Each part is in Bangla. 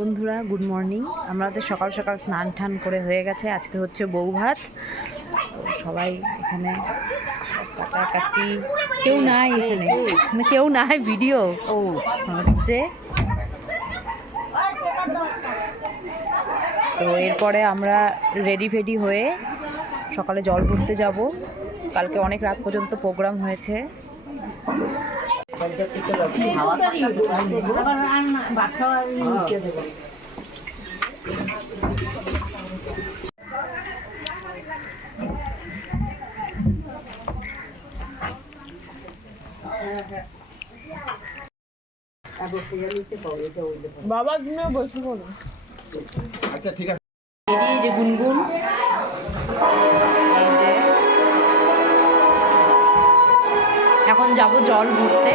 বন্ধুরা গুড মর্নিং। আমাদের সকাল সকাল স্নান টান করে হয়ে গেছে। আজকে হচ্ছে বউ ভাত। সবাই এখানে কাটাকাটি, কেউ নাই এখানে, কেউ নাই, ভিডিও হচ্ছে। তো এরপরে আমরা রেডি ফেডি হয়ে সকালে জল ভরতে যাব। কালকে অনেক রাত পর্যন্ত প্রোগ্রাম হয়েছে। বাবা তুমি বসে পড়ো। আচ্ছা ঠিক আছে। এই যে গুনগুন, এই যে এখন যাব জল ভরতে।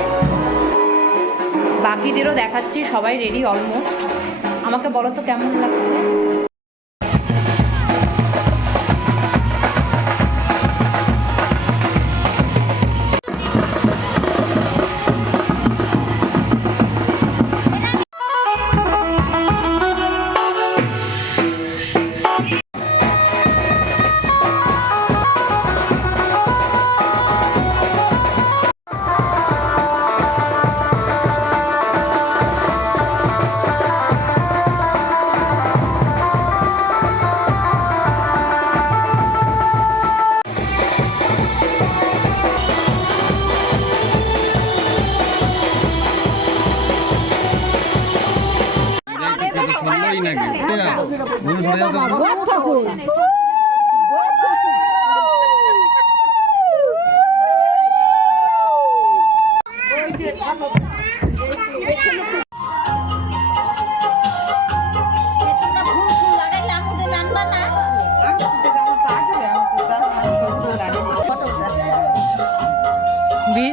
বাকিদেরও দেখাচ্ছি, সবাই রেডি অলমোস্ট। আমাকে বলো তো কেমন লাগছে?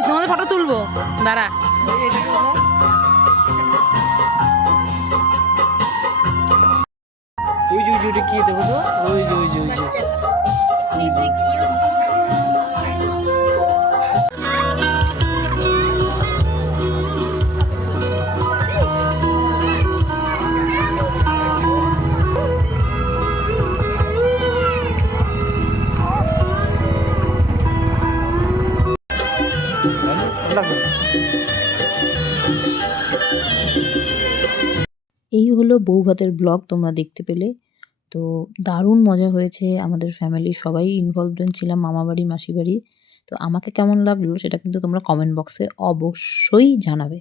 তোমাদের ফটো তুলবো, দাঁড়া। ওই যে কি দেবো তো, ওই যে এই হলো বউ ভাতের ব্লগ, তোমরা দেখতে পেলে। তো দারুণ মজা হয়েছে, আমাদের ফ্যামিলির সবাই ইনভলভড ছিলাম, মামা বাড়ি মাসি বাড়ি। তো আমাকে কেমন লাগলো সেটা কিন্তু তোমরা কমেন্ট বক্সে অবশ্যই জানাবে।